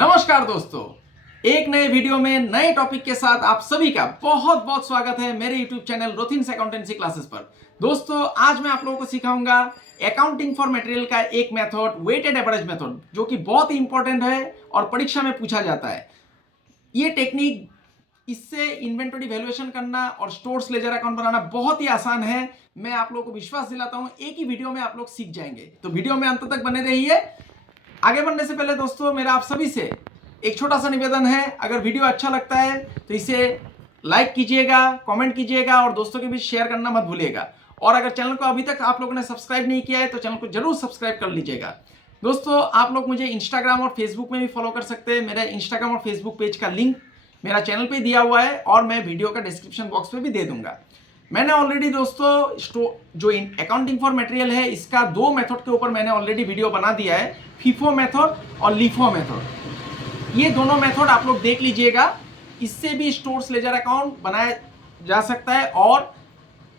नमस्कार दोस्तों, एक नए वीडियो में नए टॉपिक के साथ आप सभी का बहुत बहुत स्वागत है मेरे YouTube चैनल रोथिन्स अकाउंटेंसी क्लासेस पर। दोस्तों, आज मैं आप लोगों को सिखाऊंगा अकाउंटिंग फॉर मटेरियल का एक मेथड, वेटेड एवरेज मेथड, जो कि बहुत ही इंपॉर्टेंट है और परीक्षा में पूछा जाता है। ये टेक्निक, इससे इन्वेंटरी वैल्यूएशन करना और स्टोर्स लेजर अकाउंट बनाना बहुत ही आसान है। मैं आप लोगों को विश्वास दिलाता हूं, एक ही वीडियो में आप लोग सीख जाएंगे। तो वीडियो में अंत तक बने रहिए। आगे बढ़ने से पहले दोस्तों, मेरा आप सभी से एक छोटा सा निवेदन है, अगर वीडियो अच्छा लगता है तो इसे लाइक कीजिएगा, कमेंट कीजिएगा और दोस्तों के बीच शेयर करना मत भूलिएगा। और अगर चैनल को अभी तक आप लोगों ने सब्सक्राइब नहीं किया है तो चैनल को जरूर सब्सक्राइब कर लीजिएगा। दोस्तों, आप लोग मुझे इंस्टाग्राम और फेसबुक में भी फॉलो कर सकते हैं। मेरे इंस्टाग्राम और फेसबुक पेज का लिंक मेरा चैनल पे दिया हुआ है और मैं वीडियो का डिस्क्रिप्शन बॉक्स में भी दे दूंगा। मैंने ऑलरेडी दोस्तों जो अकाउंटिंग फॉर मटेरियल है, इसका दो मेथड के ऊपर मैंने ऑलरेडी वीडियो बना दिया है, फीफो मेथड और लीफो मेथड। ये दोनों मेथड आप लोग देख लीजिएगा। इससे भी स्टोर्स लेजर अकाउंट बनाया जा सकता है और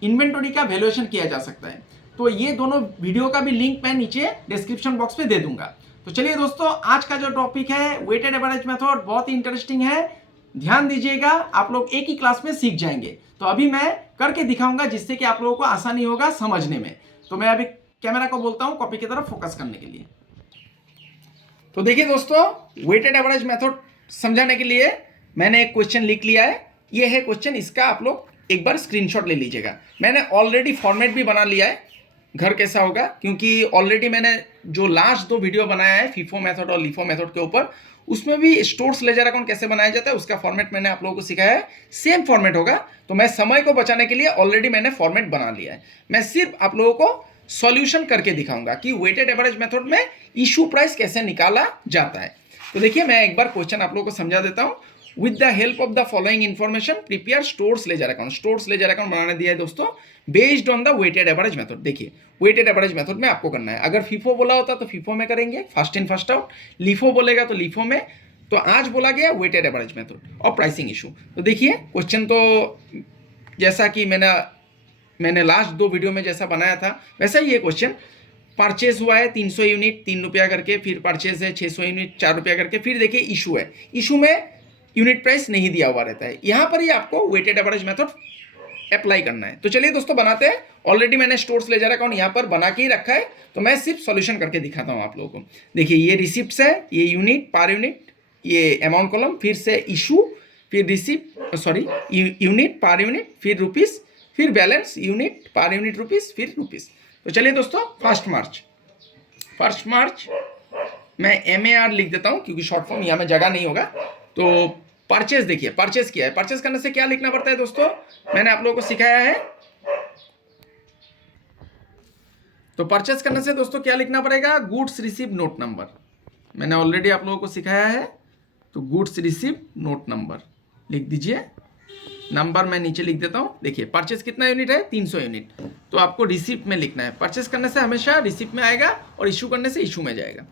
इन्वेंटरी का वैल्यूएशन किया जा सकता है। तो ये दोनों वीडियो का भी लिंक मैं नीचे डिस्क्रिप्शन बॉक्स में दे दूंगा। तो चलिए दोस्तों, आज का जो टॉपिक है वेटेड एवरेज मेथड, बहुत ही इंटरेस्टिंग है। ध्यान दीजिएगा, आप लोग एक ही क्लास में सीख जाएंगे। तो अभी मैं करके दिखाऊंगा जिससे कि आप लोगों को आसानी होगा समझने में। तो मैं अभी कैमरा को बोलता हूं कॉपी की तरफ फोकस करने के लिए। तो देखिए दोस्तों, वेटेड एवरेज मेथड समझाने के लिए मैंने एक क्वेश्चन लिख लिया है। ये है क्वेश्चन, इसका आप लोग एक बार स्क्रीनशॉट ले लीजिएगा। मैंने ऑलरेडी फॉर्मेट भी बना लिया है, घर कैसा होगा, क्योंकि ऑलरेडी मैंने जो लास्ट दो वीडियो बनाया है फीफो मेथड और लीफो मेथड के ऊपर, उसमें भी स्टोर्स लेजर अकाउंट कैसे बनाया जाता है उसका फॉर्मेट मैंने आप लोगों को सिखाया है। सेम फॉर्मेट होगा। तो मैं समय को बचाने के लिए ऑलरेडी मैंने फॉर्मेट बना लिया है। मैं सिर्फ आप लोगों को सॉल्यूशन करके दिखाऊंगा कि वेटेड एवरेज मेथड में इशू प्राइस कैसे निकाला जाता है। तो देखिए, मैं एक बार क्वेश्चन आप लोगों को समझा देता हूं। With the help of the following information prepare stores ledger account. Stores ledger account बनाने दिया है दोस्तों, based on the weighted average method. देखिए, वेटेड एवरेज मेथड में आपको करना है। अगर फीफो बोला होता तो फीफो में करेंगे, first in first out. LIFO बोलेगा तो लीफो में। तो आज बोला गया वेटेड एवरेज मेथड और प्राइसिंग इशू। तो देखिए, क्वेश्चन तो जैसा कि मैंने लास्ट दो वीडियो में जैसा बनाया था वैसा ही ये क्वेश्चन। परचेज हुआ है 300 यूनिट 3 रुपया करके, फिर परचेज है 600 यूनिट 4 रुपया करके, फिर देखिए इशू है। इशू में यूनिट प्राइस नहीं दिया हुआ रहता है। यहाँ पर ही आपको वेटेड एवरेज मेथड अप्लाई करना है। तो चलिए दोस्तों, बनाते हैं। ऑलरेडी मैंने स्टोर्स लेजर अकाउंट यहाँ पर बना के ही रखा है, तो मैं सिर्फ सॉल्यूशन करके दिखाता हूँ आप लोगों को। देखिए, ये रिसिप्ट्स है, ये यूनिट पर यूनिट, ये अमाउंट कॉलम, फिर से इशू, फिर यूनिट पर यूनिट, फिर रुपीस, फिर balance, unit per unit rupees, फिर रुपीस। तो चलिए दोस्तों, फर्स्ट मार्च मैं MAR लिख देता हूँ क्योंकि शॉर्ट फॉर्म यहाँ में जगह नहीं होगा। तो परचेज, देखिए परचेज किया है। परचेज करने से क्या लिखना पड़ता है दोस्तों, मैंने आप लोगों को सिखाया है। तो परचेज करने से दोस्तों क्या लिखना पड़ेगा, गुड्स रिसीव नोट नंबर। मैंने ऑलरेडी आप लोगों को सिखाया है। तो गुड्स रिसीव नोट नंबर लिख दीजिए। नंबर मैं नीचे लिख देता हूं। देखिए, परचेज कितना यूनिट है, 300 यूनिट। तो आपको रिसिप्ट में लिखना है। परचेज करने से हमेशा रिसिप्ट में आएगा और इशू करने से इशू में जाएगा।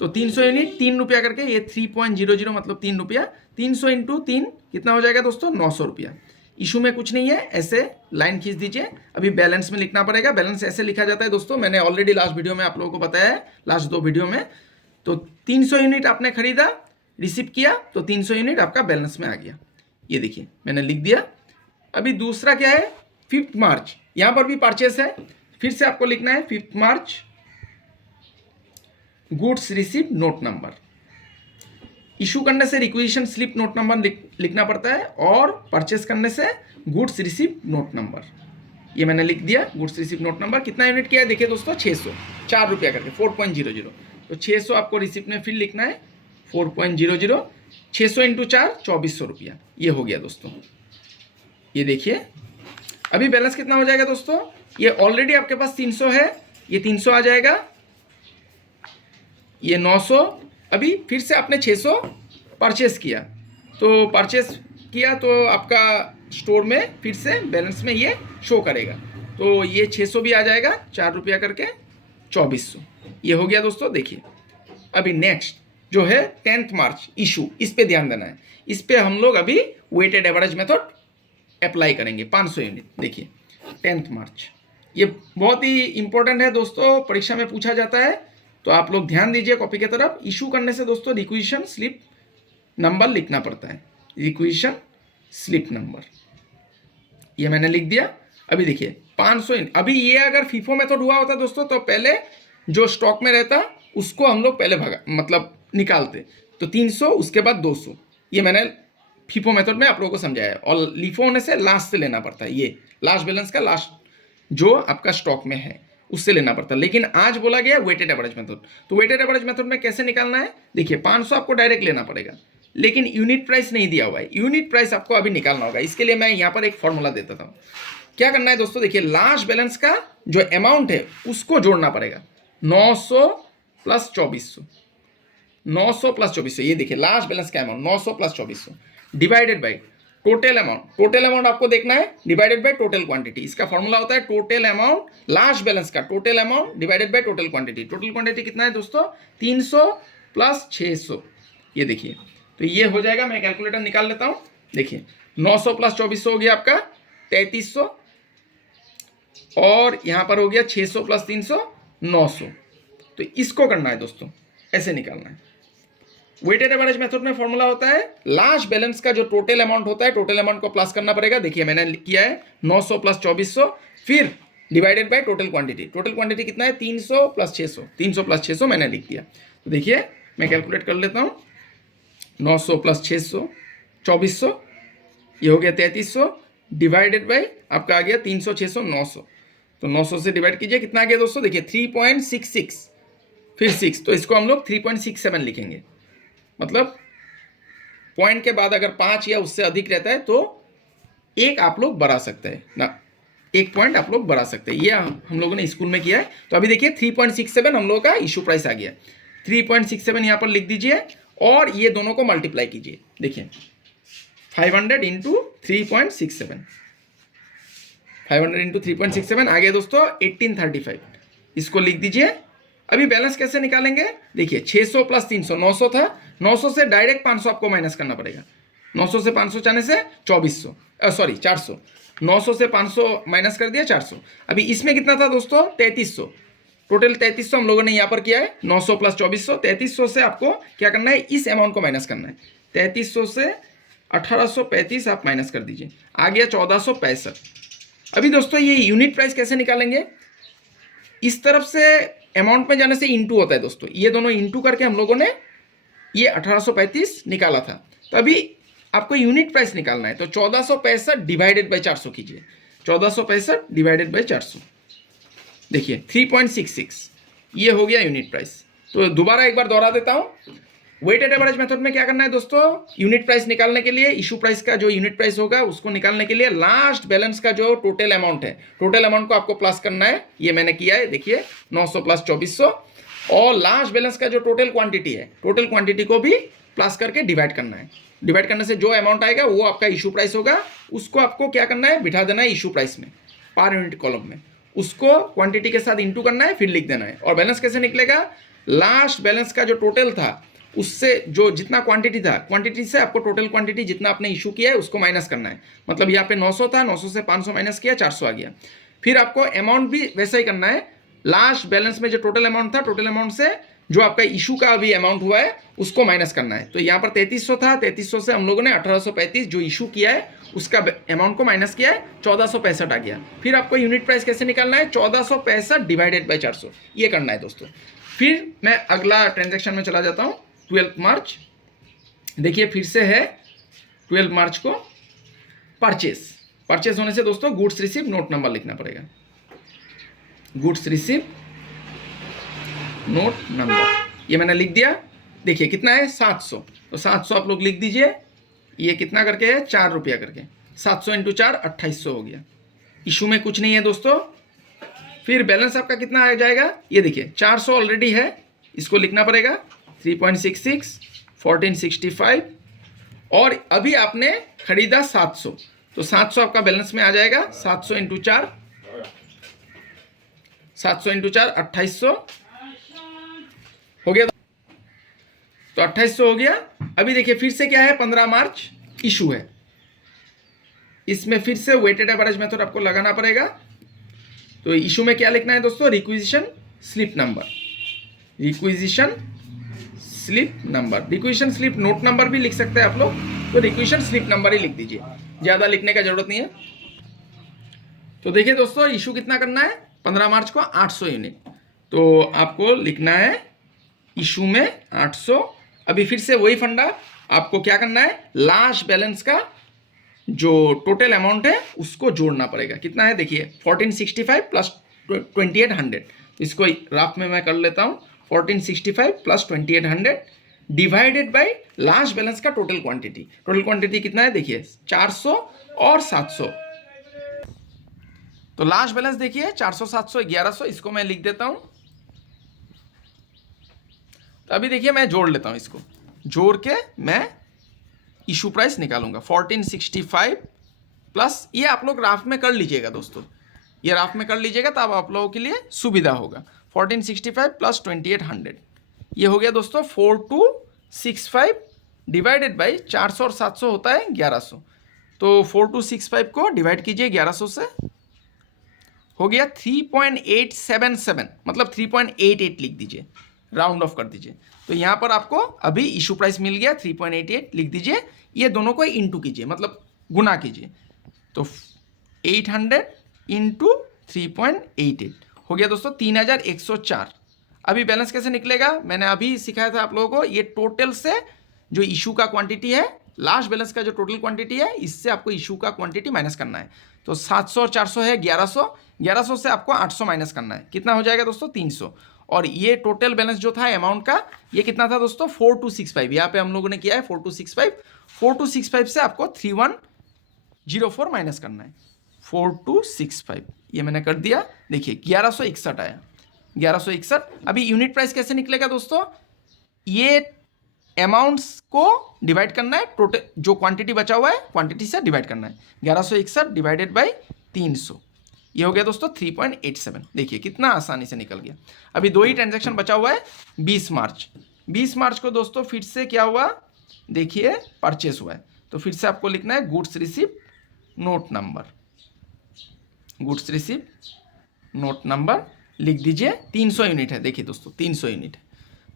तो 300 यूनिट 3 रुपया करके, ये 3.00 मतलब 3 रुपया। 300 इंटू 3 कितना हो जाएगा दोस्तों, 900 रुपया। इशू में कुछ नहीं है, ऐसे लाइन खींच दीजिए। अभी बैलेंस में लिखना पड़ेगा। बैलेंस ऐसे लिखा जाता है दोस्तों, मैंने ऑलरेडी लास्ट वीडियो में आप लोगों को बताया है, लास्ट दो वीडियो में। तो 300 यूनिट आपने खरीदा, रिसीव किया, तो 300 यूनिट आपका बैलेंस में आ गया। ये देखिए, मैंने लिख दिया। अभी दूसरा क्या है, 5 मार्च। यहां पर भी परचेस है, फिर से आपको लिखना है 5 March goods receive note number. Issue करने से रिक्विजिशन स्लिप नोट नंबर लिखना पड़ता है और परचेस करने से गुड्स रिसीव नोट नंबर। ये मैंने लिख दिया, गुड्स रिसीव नोट नंबर। कितना यूनिट किया है देखिए दोस्तों, 600, 4 रुपया करके, 4.00। तो 600 आपको रिसिप्ट में फिर लिखना है, 4.00। 600 इंटू 4 2400 रुपया। ये हो गया दोस्तों। ये देखिए, अभी बैलेंस कितना हो जाएगा दोस्तों, ये ऑलरेडी आपके पास 300 है, ये 300 आ जाएगा, ये 900। अभी फिर से आपने 600 परचेस किया, तो परचेस किया तो आपका स्टोर में फिर से बैलेंस में ये शो करेगा। तो ये 600 भी आ जाएगा, 4 रुपया करके, 2400। ये हो गया दोस्तों। देखिए, अभी नेक्स्ट जो है 10 मार्च इशू, इस पे ध्यान देना है। इस पे हम लोग अभी वेटेड एवरेज मेथड अप्लाई करेंगे, 500 यूनिट। देखिए, 10 मार्च, ये बहुत ही इंपॉर्टेंट है दोस्तों, परीक्षा में पूछा जाता है। तो आप लोग ध्यान दीजिए कॉपी की तरफ। इशू करने से दोस्तों रिक्विजिशन स्लिप नंबर लिखना पड़ता है, रिक्विजिशन स्लिप नंबर। ये मैंने लिख दिया। अभी देखिए 500, अभी ये अगर फीफो मेथड हुआ होता दोस्तों तो पहले जो स्टॉक में रहता उसको हम लोग पहले भगा मतलब निकालते, तो 300 उसके बाद 200। ये मैंने फीफो मेथड में आप लोगों को समझाया है। और लीफो होने से लास्ट से लेना पड़ता है, ये लास्ट बैलेंस का लास्ट जो आपका स्टॉक में है उससे लेना पड़ता है। लेकिन आज बोला गया वेटेड एवरेज मेथड। तो वेटेड एवरेज मेथड में कैसे निकालना है, देखिए 500 आपको डायरेक्ट लेना पड़ेगा, लेकिन यूनिट प्राइस नहीं दिया हुआ है। यूनिट प्राइस आपको अभी निकालना होगा। इसके लिए मैं यहाँ पर एक फॉर्मूला देता था। क्या करना है दोस्तों, देखिए लास्ट बैलेंस का जो अमाउंट है उसको जोड़ना पड़ेगा। 900 प्लस 2400, 900 प्लस 2400, ये देखिए लास्ट बैलेंस का amount 900 plus 2400 divided by total amount. Total amount आपको देखना है डिवाइडेड बाय टोटल क्वांटिटी। इसका फॉर्मूला होता है टोटल अमाउंट, लास्ट बैलेंस का total amount divided by total quantity. Total quantity कितना है दोस्तों, 300 प्लस 600। ये देखिए तो ये हो जाएगा, मैं कैलकुलेटर निकाल लेता हूँ। देखिए 900 प्लस 2400 हो गया आपका 3300, और यहाँ पर हो गया 600 प्लस 300 900। तो इसको करना है दोस्तों, ऐसे निकालना है। वेटेड एवरेज मेथड में फॉर्मूला होता है लास्ट बैलेंस का जो टोटल अमाउंट होता है, टोटल अमाउंट को प्लस करना पड़ेगा। देखिए मैंने किया है 900 प्लस 2400, फिर divided by total quantity. Total quantity कितना है 300 प्लस 600, 300 प्लस 600 मैंने लिख दिया। तो देखिए मैं कैलकुलेट कर लेता हूँ। 900 प्लस 600 2400, ये हो गया 3300 डिवाइडेड बाई आपका आ गया 300 600 900। तो 900 से डिवाइड कीजिए, कितना आ गया दोस्तों, देखिए 3.66, फिर 6, तो इसको हम लोग 3.67 लिखेंगे। मतलब पॉइंट के बाद अगर 5 या उससे अधिक रहता है तो एक आप लोग बढ़ा सकते हैं ना, एक पॉइंट आप लोग बढ़ा सकते हैं। ये हम लोगों ने स्कूल में किया है। तो अभी देखिए 3.67 हम लोगों का इशू प्राइस आ गया। 3.67 यहाँ पर लिख दीजिए और ये दोनों को मल्टीप्लाई कीजिए। देखिए 500 इंटू 3.67, 500 इंटू 3.67 आ गया दोस्तों 1835। इसको लिख दीजिए। अभी बैलेंस कैसे निकालेंगे, देखिए 600 प्लस 300 900 था, 900 से डायरेक्ट 500 आपको माइनस करना पड़ेगा। 900 से 500 जाने से 400, 900 से 500 माइनस कर दिया 400। अभी इसमें कितना था दोस्तों 3300, टोटल 3300 हम लोगों ने यहाँ पर किया है। 900 प्लस 2400, 3300 से आपको क्या करना है, इस अमाउंट को माइनस करना है। 3300 से 1835 आप माइनस कर दीजिए, आ गया 1465। अभी दोस्तों ये यूनिट प्राइस कैसे निकालेंगे, इस तरफ से अमाउंट में जाने से इंटू होता है दोस्तों। ये दोनों इंटू करके हम लोगों ने ये 1835 निकाला था। तो अभी आपको यूनिट प्राइस निकालना है, तो 1465 डिवाइडेड बाई 400 कीजिए। 1465 डिवाइडेड बाई 400, देखिए 3.66, ये हो गया यूनिट प्राइस। तो दोबारा एक बार दोहरा देता हूँ। वेटेड एवरेज मेथड में क्या करना है दोस्तों, यूनिट प्राइस निकालने के लिए इशू प्राइस का जो यूनिट प्राइस होगा उसको निकालने के लिए लास्ट बैलेंस का जो टोटल अमाउंट है, टोटल अमाउंट को आपको प्लस करना है। ये मैंने किया है, देखिए 900 प्लस 2400, और लास्ट बैलेंस का जो टोटल क्वांटिटी है, टोटल क्वांटिटी को भी प्लस करके डिवाइड करना है। डिवाइड करने से जो अमाउंट आएगा वो आपका इशू प्राइस होगा। उसको आपको क्या करना है, बिठा देना है इशू प्राइस में, पर यूनिट कॉलम में। उसको क्वांटिटी के साथ इंटू करना है, फिर लिख देना है। और बैलेंस कैसे निकलेगा, लास्ट बैलेंस का जो टोटल था उससे जो जितना क्वांटिटी था, क्वांटिटी से आपको टोटल क्वांटिटी जितना आपने इशू किया है उसको माइनस करना है। मतलब यहाँ पे 900 था, 900 से 500 माइनस किया 400 आ गया। फिर आपको अमाउंट भी वैसा ही करना है। लास्ट बैलेंस में जो टोटल अमाउंट था, टोटल अमाउंट से जो आपका इशू का अभी अमाउंट हुआ है उसको माइनस करना है। तो यहाँ पर 3300 था, 3300 से हम लोगों ने 1835 जो इशू किया है उसका अमाउंट को माइनस किया है, 1465 आ गया। फिर आपको यूनिट प्राइस कैसे निकालना है, 1465 डिवाइडेड बाई 400, ये करना है दोस्तों। फिर मैं अगला ट्रांजेक्शन में चला जाता हूँ। 12 मार्च, देखिए फिर से है 12 मार्च को परचेस होने से दोस्तों गुड्स रिसीव नोट नंबर लिखना पड़ेगा। गुड्स रिसीव नोट नंबर, ये मैंने लिख दिया। देखिए कितना है 700, तो 700 आप लोग लिख दीजिए। ये कितना करके है, 4 रुपया करके, 700 इंटू 4 2800 हो गया। इशू में कुछ नहीं है दोस्तों। फिर बैलेंस आपका कितना आ जाएगा, ये देखिए 400 ऑलरेडी है, इसको लिखना पड़ेगा 3.66, 1465, और अभी आपने खरीदा 700, तो 700 आपका बैलेंस में आ जाएगा। 700 इंटू 4 2800 हो गया, तो 2800 हो गया। अभी देखिए फिर से क्या है, 15 मार्च इशू है, इसमें फिर से वेटेड एवरेज मेथड आपको लगाना पड़ेगा। तो इशू में क्या लिखना है दोस्तों, requisition slip number, requisition slip number. Requisition slip note number भी लिख सकते हैं आप लोग, तो रिक्वेशन स्लिप नंबर ही लिख दीजिए, ज़्यादा लिखने का जरूरत नहीं है। तो देखिए दोस्तों, इशू कितना करना है 15 मार्च को 800 यूनिट, तो आपको लिखना है इशू में 800। अभी फिर से वही फंडा, आपको क्या करना है, लास्ट बैलेंस का जो टोटल अमाउंट है उसको जोड़ना पड़ेगा। कितना है देखिए, 1465 प्लस 2800। इसको रफ में मैं कर लेता हूँ, 1465 plus 2800 divided by last balance का टोटल क्वांटिटी। टोटल क्वांटिटी कितना है देखिए, 400 और 700। तो लास्ट बैलेंस देखिए 400, 700, 1100, इसको मैं लिख देता हूँ। तो अभी देखिए मैं जोड़ लेता हूँ, इसको जोड़ के मैं इशू प्राइस निकालूंगा 1465 प्लस, ये आप लोग राफ में कर लीजिएगा दोस्तों, ये राफ में कर लीजिएगा तब आप लोगों के लिए सुविधा होगा। 1465 प्लस 2800, ये हो गया दोस्तों 4265 डिवाइडेड बाई 400 और 700 होता है 1100। तो 4265 को डिवाइड कीजिए 1100 से, हो गया 3.877, मतलब 3.88 लिख दीजिए, राउंड ऑफ कर दीजिए। तो यहाँ पर आपको अभी इशू प्राइस मिल गया 3.88 लिख दीजिए। ये दोनों को इंटू कीजिए, मतलब गुना कीजिए। तो 800 इंटू 3.88 हो गया दोस्तों 3104। अभी बैलेंस कैसे निकलेगा, मैंने अभी सिखाया था आप लोगों को। ये टोटल से जो इशू का क्वांटिटी है, लास्ट बैलेंस का जो टोटल क्वांटिटी है, इससे आपको इशू का क्वांटिटी माइनस करना है। तो 700 और 400 है 1100, 1100 से आपको 800 माइनस करना है। कितना हो जाएगा दोस्तों 300। और ये टोटल बैलेंस जो था अमाउंट का, ये कितना था दोस्तों 4265। यहाँ पे हम लोगों ने किया है 4265, 4265 से आपको 3104 माइनस करना है। 4265 ये मैंने कर दिया। देखिए 1161 आया, 1161। अभी यूनिट प्राइस कैसे निकलेगा दोस्तों, ये अमाउंट्स को डिवाइड करना है, टोटल जो क्वांटिटी बचा हुआ है क्वांटिटी से डिवाइड करना है। 1161 डिवाइडेड बाई 300, ये हो गया दोस्तों 3.87। देखिए कितना आसानी से निकल गया। अभी दो ही ट्रांजैक्शन बचा हुआ है। 20 मार्च, 20 मार्च को दोस्तों फिर से क्या हुआ देखिए, परचेस हुआ है। तो फिर से आपको लिखना है goods receive note number, goods receive note number लिख दीजिए। 300 यूनिट है, देखिए दोस्तों 300 यूनिट है,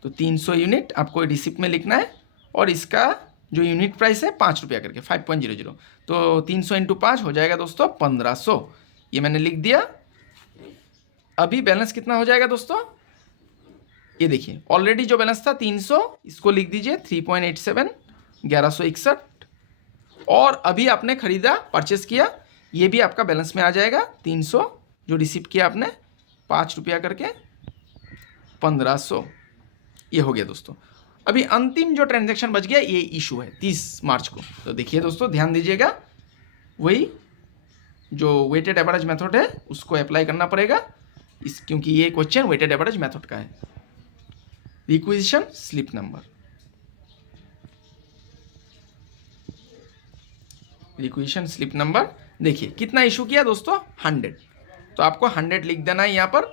तो 300 यूनिट आपको रिसिप्ट में लिखना है। और इसका जो यूनिट प्राइस है 5 रुपया करके 5.00, तो 300 इंटू 5 हो जाएगा दोस्तों 1500, ये मैंने लिख दिया। अभी बैलेंस कितना हो जाएगा दोस्तों, ये देखिए ऑलरेडी जो बैलेंस था 300, इसको लिख दीजिए 3.87, 1161। और अभी आपने खरीदा, परचेस किया, ये भी आपका बैलेंस में आ जाएगा 300, जो रिसीव किया आपने 5 रुपया करके 1500, ये हो गया दोस्तों। अभी अंतिम जो ट्रांजैक्शन बच गया, ये इशू है 30 मार्च को। तो देखिए दोस्तों ध्यान दीजिएगा, वही जो वेटेड एवरेज मेथड है उसको अप्लाई करना पड़ेगा, इस क्योंकि ये क्वेश्चन वेटेड एवरेज मेथड का है। Requisition slip number, requisition slip number देखिए कितना इशू किया दोस्तों 100, तो आपको 100 लिख देना है यहाँ पर,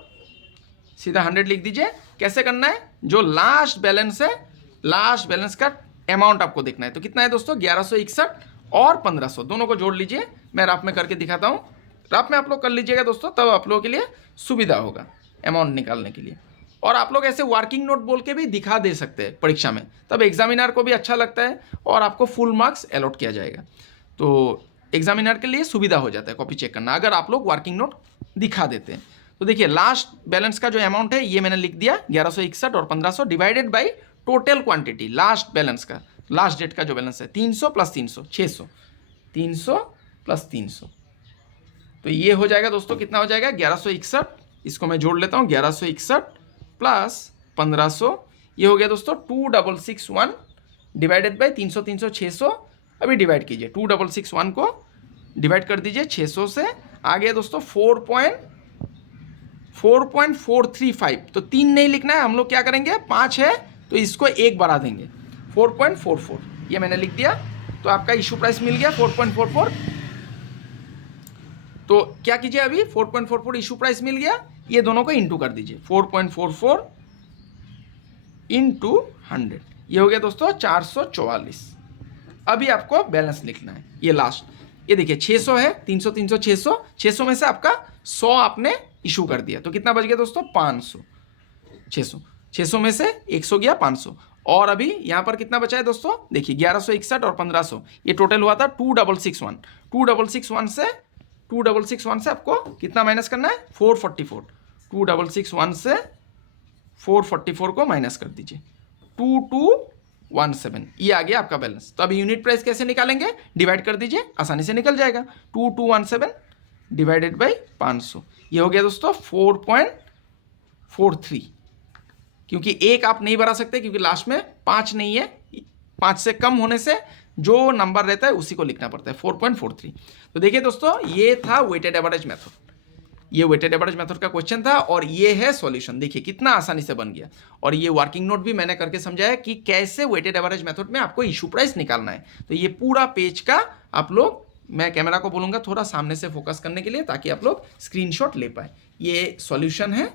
सीधा 100 लिख दीजिए। कैसे करना है, जो लास्ट बैलेंस है, लास्ट बैलेंस का अमाउंट आपको देखना है। तो कितना है दोस्तों 1161 और 1500, दोनों को जोड़ लीजिए। मैं राफ में करके दिखाता हूँ, राफ में आप लोग कर लीजिएगा दोस्तों, तब आप लोगों के लिए सुविधा होगा अमाउंट निकालने के लिए। और आप लोग ऐसे वर्किंग नोट बोल के भी दिखा दे सकते हैं परीक्षा में, तब एग्जामिनर को भी अच्छा लगता है और आपको फुल मार्क्स अलॉट किया जाएगा। तो एग्जामिनर के लिए सुविधा हो जाता है कॉपी चेक करना, अगर आप लोग वर्किंग नोट दिखा देते हैं। तो देखिए लास्ट बैलेंस का जो अमाउंट है ये मैंने लिख दिया 1161 और 1500 divided by total quantity last balance का, लास्ट डेट का जो बैलेंस है 300 प्लस 300 600, 300 प्लस 300, तो ये हो जाएगा दोस्तों कितना हो जाएगा 1161। इसको मैं जोड़ लेता हूँ 1161 प्लस 1500, ये हो गया दोस्तों 2661 डिवाइडेड बाई 300 300 600। अभी डिवाइड कीजिए, 2661 को डिवाइड कर दीजिए 600 से, आ गया दोस्तों 4.435। तो 3 नहीं लिखना है, हम लोग क्या करेंगे 5 है तो इसको 1 बढ़ा देंगे 4.44, ये मैंने लिख दिया। तो आपका इशू प्राइस मिल गया 4.44। तो क्या कीजिए, अभी 4.44 इशू प्राइस मिल गया, ये दोनों को इंटू कर दीजिए 4.44 इंटू 100, ये हो गया दोस्तों 444। अभी आपको बैलेंस लिखना है, ये लास्ट, ये देखिए 600 है, 300 300 600, 600 में से आपका 100 आपने इशू कर दिया, तो कितना बच गया दोस्तों 500। 600 में से 100 गया 500, और अभी यहाँ पर कितना बचा है दोस्तों, देखिए 1161 और 1500, ये टोटल हुआ था 2661। 2661 से आपको कितना माइनस करना है, 444। 2661 से 444 को माइनस कर दीजिए, 2217, ये आ गया आपका बैलेंस। तो अभी यूनिट प्राइस कैसे निकालेंगे, डिवाइड कर दीजिए, आसानी से निकल जाएगा। 2217 डिवाइडेड बाई 500, ये हो गया दोस्तों 4.43। क्योंकि एक आप नहीं बढ़ा सकते क्योंकि लास्ट में 5 नहीं है, 5 से कम होने से जो नंबर रहता है उसी को लिखना पड़ता है, 4.43। तो देखिए दोस्तों, ये था वेटेड एवरेज मेथड, ये वेटेड एवरेज मेथड का क्वेश्चन था और ये है सॉल्यूशन। देखिए कितना आसानी से बन गया। और ये वर्किंग नोट भी मैंने करके समझाया कि कैसे वेटेड एवरेज मेथड में आपको इशू प्राइस निकालना है। तो ये पूरा पेज का आप लोग, मैं कैमरा को बोलूँगा थोड़ा सामने से फोकस करने के लिए ताकि आप लोग स्क्रीनशॉट ले पाए। ये सॉल्यूशन है,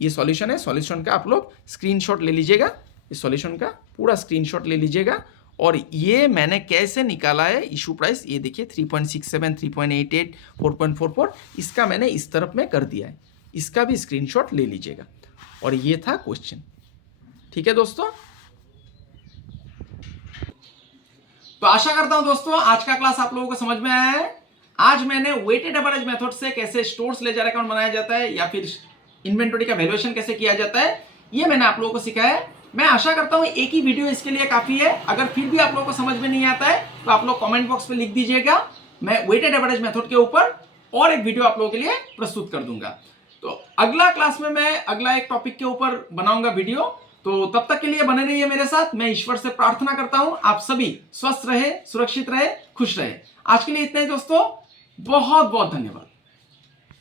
ये सॉल्यूशन है, सॉल्यूशन का आप लोग स्क्रीनशॉट ले लीजिएगा, इस सॉल्यूशन का पूरा स्क्रीनशॉट ले लीजिएगा। और ये मैंने कैसे निकाला है इशू प्राइस, ये देखिए 3.67, 3.88, 4.44, इसका मैंने इस तरफ में कर दिया है, इसका भी स्क्रीनशॉट ले लीजिएगा। और ये था क्वेश्चन, ठीक है दोस्तों। तो आशा करता हूं दोस्तों आज का क्लास आप लोगों को समझ में आया है। आज मैंने वेटेड एवरेज मेथड से कैसे स्टोर्स लेजर अकाउंट बनाया जाता है या फिर इन्वेंटरी का वैल्यूएशन कैसे किया जाता है, ये मैंने आप लोगों को सिखाया है। मैं आशा करता हूं एक ही वीडियो इसके लिए काफी है। अगर फिर भी आप लोगों को समझ में नहीं आता है तो आप लोग कमेंट बॉक्स में लिख दीजिएगा, मैं वेटेड एवरेज मेथड के ऊपर और एक वीडियो आप लोगों के लिए प्रस्तुत कर दूंगा। तो अगला क्लास में मैं अगला एक टॉपिक के ऊपर बनाऊंगा वीडियो। तो तब तक के लिए बने रहिए मेरे साथ। मैं ईश्वर से प्रार्थना करता हूं आप सभी स्वस्थ रहे, सुरक्षित रहे, खुश रहे। आज के लिए इतना ही दोस्तों, बहुत बहुत धन्यवाद।